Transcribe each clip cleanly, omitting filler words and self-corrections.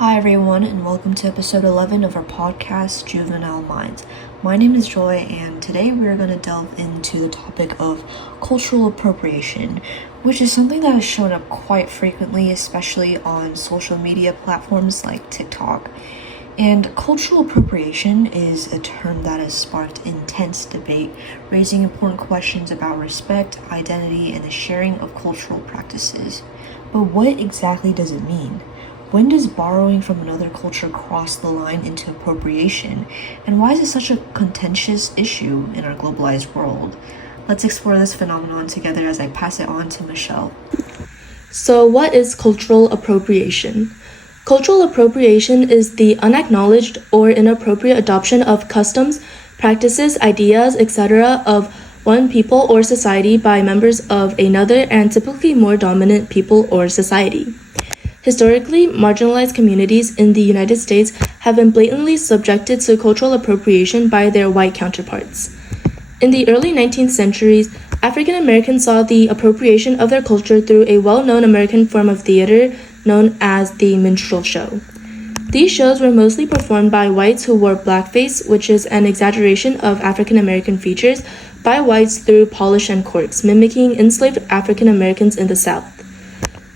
Hi everyone, and welcome to episode 11 of our podcast, Juvenile Minds. My name is Joy, and today we are going to delve into the topic of cultural appropriation, which is something that has shown up quite frequently, especially on social media platforms like TikTok. And cultural appropriation is a term that has sparked intense debate, raising important questions about respect, identity, and the sharing of cultural practices. But what exactly does it mean? When does borrowing from another culture cross the line into appropriation? And why is it such a contentious issue in our globalized world? Let's explore this phenomenon together as I pass it on to Michelle. So, what is cultural appropriation? Cultural appropriation is the unacknowledged or inappropriate adoption of customs, practices, ideas, etc. of one people or society by members of another and typically more dominant people or society. Historically, marginalized communities in the United States have been blatantly subjected to cultural appropriation by their white counterparts. In the early 19th centuries, African Americans saw the appropriation of their culture through a well-known American form of theater known as the minstrel show. These shows were mostly performed by whites who wore blackface, which is an exaggeration of African American features, by whites through polish and corks, mimicking enslaved African Americans in the South.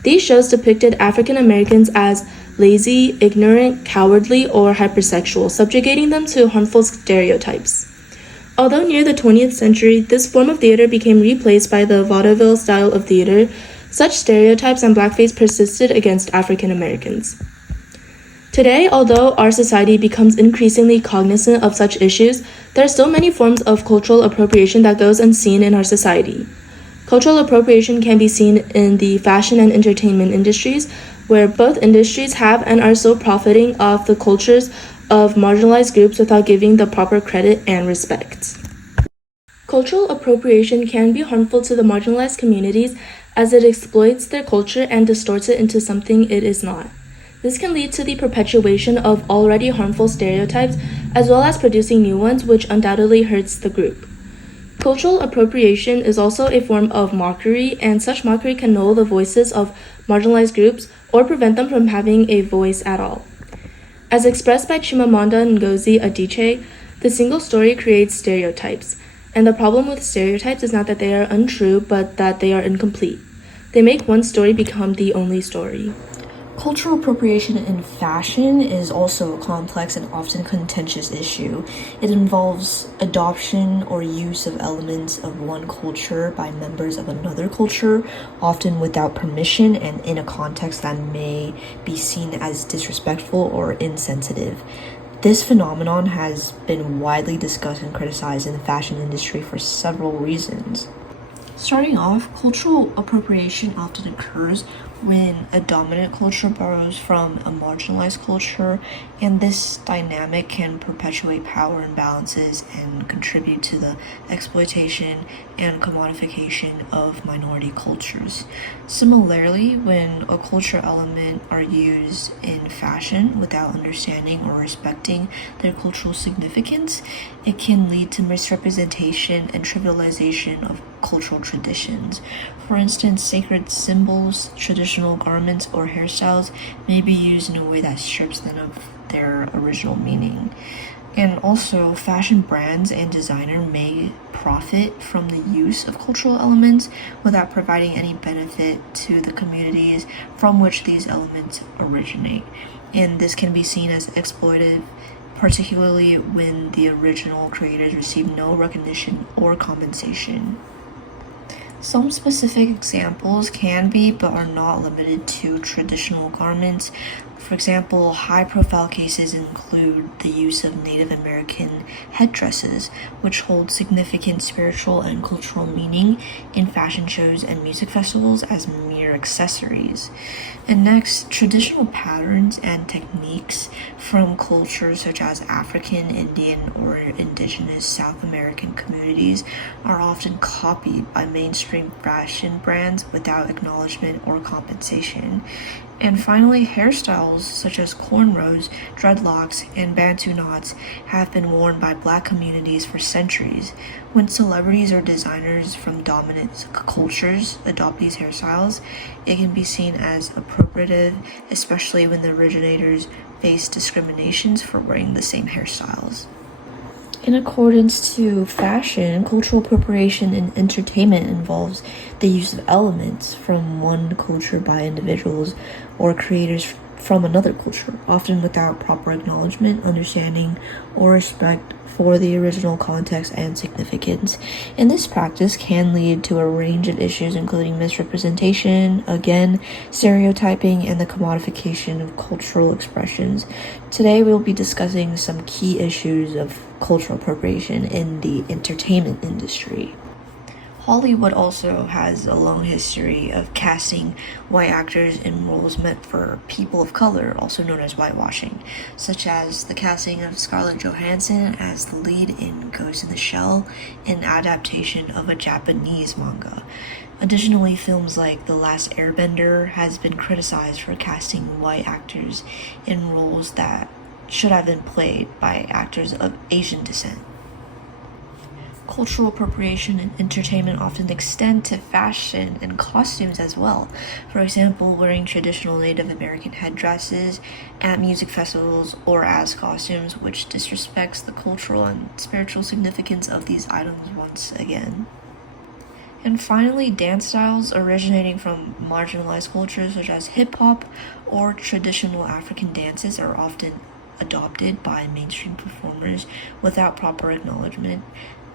These shows depicted African Americans as lazy, ignorant, cowardly, or hypersexual, subjugating them to harmful stereotypes. Although near the 20th century, this form of theater became replaced by the vaudeville style of theater, such stereotypes and blackface persisted against African Americans. Today, although our society becomes increasingly cognizant of such issues, there are still many forms of cultural appropriation that goes unseen in our society. Cultural appropriation can be seen in the fashion and entertainment industries, where both industries have and are still profiting off the cultures of marginalized groups without giving the proper credit and respect. Cultural appropriation can be harmful to the marginalized communities as it exploits their culture and distorts it into something it is not. This can lead to the perpetuation of already harmful stereotypes as well as producing new ones, which undoubtedly hurts the group. Cultural appropriation is also a form of mockery, and such mockery can null the voices of marginalized groups or prevent them from having a voice at all. As expressed by Chimamanda Ngozi Adichie, the single story creates stereotypes, and the problem with stereotypes is not that they are untrue, but that they are incomplete. They make one story become the only story. Cultural appropriation in fashion is also a complex and often contentious issue. It involves adoption or use of elements of one culture by members of another culture, often without permission and in a context that may be seen as disrespectful or insensitive. This phenomenon has been widely discussed and criticized in the fashion industry for several reasons. Starting off, cultural appropriation often occurs when a dominant culture borrows from a marginalized culture, and this dynamic can perpetuate power imbalances and contribute to the exploitation and commodification of minority cultures. Similarly, when a culture element are used in fashion without understanding or respecting their cultural significance, it can lead to misrepresentation and trivialization of cultural traditions. For instance, sacred symbols, traditional garments, or hairstyles may be used in a way that strips them of their original meaning. And also, fashion brands and designers may profit from the use of cultural elements without providing any benefit to the communities from which these elements originate. And this can be seen as exploitive, particularly when the original creators receive no recognition or compensation. Some specific examples can be, but are not limited to, traditional garments. For example, high-profile cases include the use of Native American headdresses, which hold significant spiritual and cultural meaning in fashion shows and music festivals as mere accessories. And next, traditional patterns and techniques from cultures such as African, Indian, or indigenous South American communities are often copied by mainstream fashion brands without acknowledgement or compensation. And finally, hairstyles such as cornrows, dreadlocks, and bantu knots have been worn by Black communities for centuries. When celebrities or designers from dominant cultures adopt these hairstyles, it can be seen as appropriative, especially when the originators face discriminations for wearing the same hairstyles. In accordance to fashion, cultural appropriation in entertainment involves the use of elements from one culture by individuals or creators from another culture, often without proper acknowledgement, understanding, or respect for the original context and significance. And this practice can lead to a range of issues, including misrepresentation, again, stereotyping, and the commodification of cultural expressions. Today, we'll be discussing some key issues of cultural appropriation in the entertainment industry. Hollywood also has a long history of casting white actors in roles meant for people of color, also known as whitewashing, such as the casting of Scarlett Johansson as the lead in Ghost in the Shell, an adaptation of a Japanese manga. Additionally, films like The Last Airbender has been criticized for casting white actors in roles that should have been played by actors of Asian descent. Cultural appropriation in entertainment often extend to fashion and costumes as well. For example, wearing traditional Native American headdresses at music festivals or as costumes, which disrespects the cultural and spiritual significance of these items once again. And finally, dance styles originating from marginalized cultures such as hip-hop or traditional African dances are often adopted by mainstream performers without proper acknowledgement,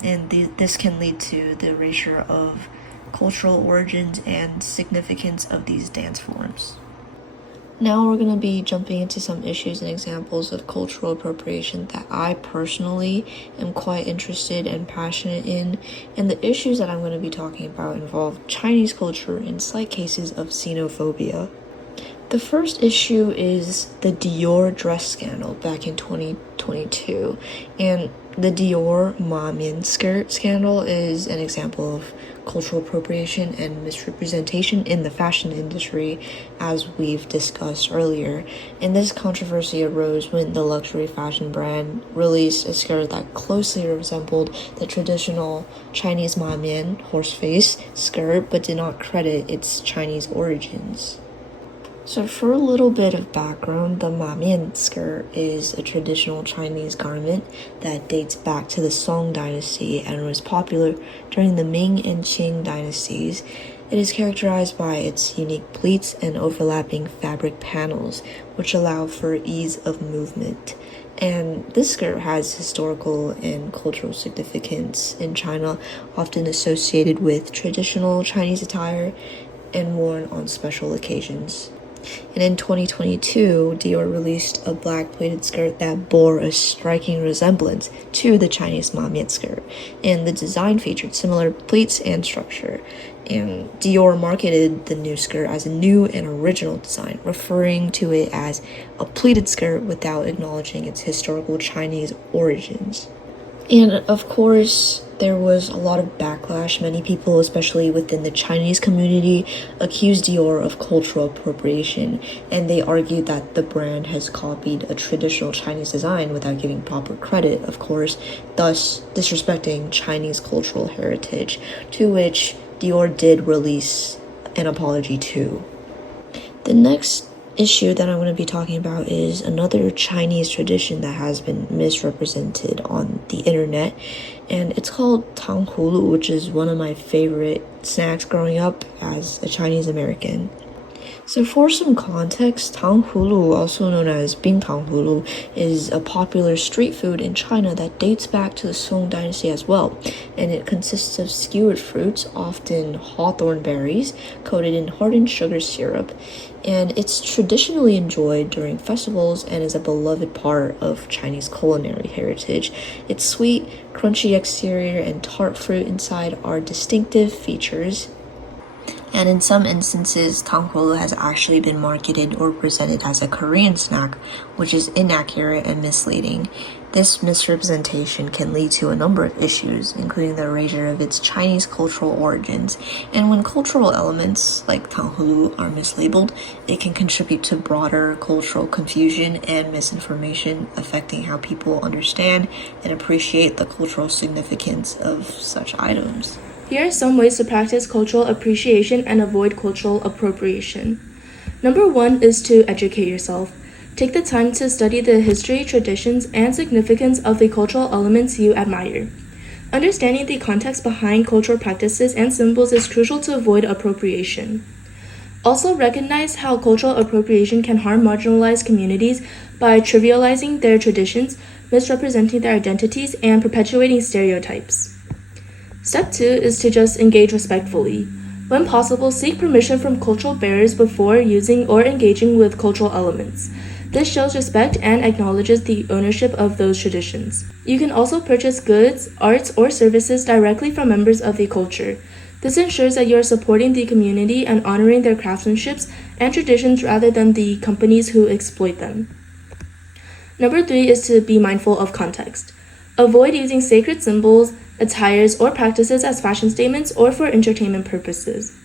and this can lead to the erasure of cultural origins and significance of these dance forms. Now we're going to be jumping into some issues and examples of cultural appropriation that I personally am quite interested and passionate in, and the issues that I'm going to be talking about involve Chinese culture and slight cases of xenophobia. The first issue is the Dior dress scandal back in 2022, and the Dior Ma Mian skirt scandal is an example of cultural appropriation and misrepresentation in the fashion industry, as we've discussed earlier. And this controversy arose when the luxury fashion brand released a skirt that closely resembled the traditional Chinese Ma Mian horse-face skirt, but did not credit its Chinese origins. So for a little bit of background, the Ma Mian skirt is a traditional Chinese garment that dates back to the Song dynasty and was popular during the Ming and Qing dynasties. It is characterized by its unique pleats and overlapping fabric panels, which allow for ease of movement. And this skirt has historical and cultural significance in China, often associated with traditional Chinese attire and worn on special occasions. And in 2022, Dior released a black pleated skirt that bore a striking resemblance to the Chinese Ma Mian skirt, and the design featured similar pleats and structure. And Dior marketed the new skirt as a new and original design, referring to it as a pleated skirt without acknowledging its historical Chinese origins. And of course, there was a lot of backlash. Many people, especially within the Chinese community, accused Dior of cultural appropriation, and they argued that the brand has copied a traditional Chinese design without giving proper credit, of course, thus disrespecting Chinese cultural heritage, to which Dior did release an apology too. The next issue that I'm going to be talking about is another Chinese tradition that has been misrepresented on the internet, and it's called tanghulu, which is one of my favorite snacks growing up as a Chinese American. So for some context, tanghulu, also known as bingtanghulu, is a popular street food in China that dates back to the Song dynasty as well, and it consists of skewered fruits, often hawthorn berries, coated in hardened sugar syrup, and it's traditionally enjoyed during festivals and is a beloved part of Chinese culinary heritage. Its sweet, crunchy exterior and tart fruit inside are distinctive features. And in some instances, tanghulu has actually been marketed or presented as a Korean snack, which is inaccurate and misleading. This misrepresentation can lead to a number of issues, including the erasure of its Chinese cultural origins, and when cultural elements like tanghulu are mislabeled, it can contribute to broader cultural confusion and misinformation, affecting how people understand and appreciate the cultural significance of such items. Here are some ways to practice cultural appreciation and avoid cultural appropriation. Number 1 is to educate yourself. Take the time to study the history, traditions, and significance of the cultural elements you admire. Understanding the context behind cultural practices and symbols is crucial to avoid appropriation. Also recognize how cultural appropriation can harm marginalized communities by trivializing their traditions, misrepresenting their identities, and perpetuating stereotypes. Step 2 is to just engage respectfully. When possible, seek permission from cultural bearers before using or engaging with cultural elements. This shows respect and acknowledges the ownership of those traditions. You can also purchase goods, arts, or services directly from members of the culture. This ensures that you are supporting the community and honoring their craftsmanship and traditions rather than the companies who exploit them. Number 3 is to be mindful of context. Avoid using sacred symbols, attires, or practices as fashion statements or for entertainment purposes.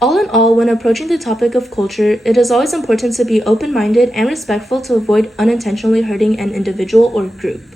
All in all, when approaching the topic of culture, it is always important to be open-minded and respectful to avoid unintentionally hurting an individual or group.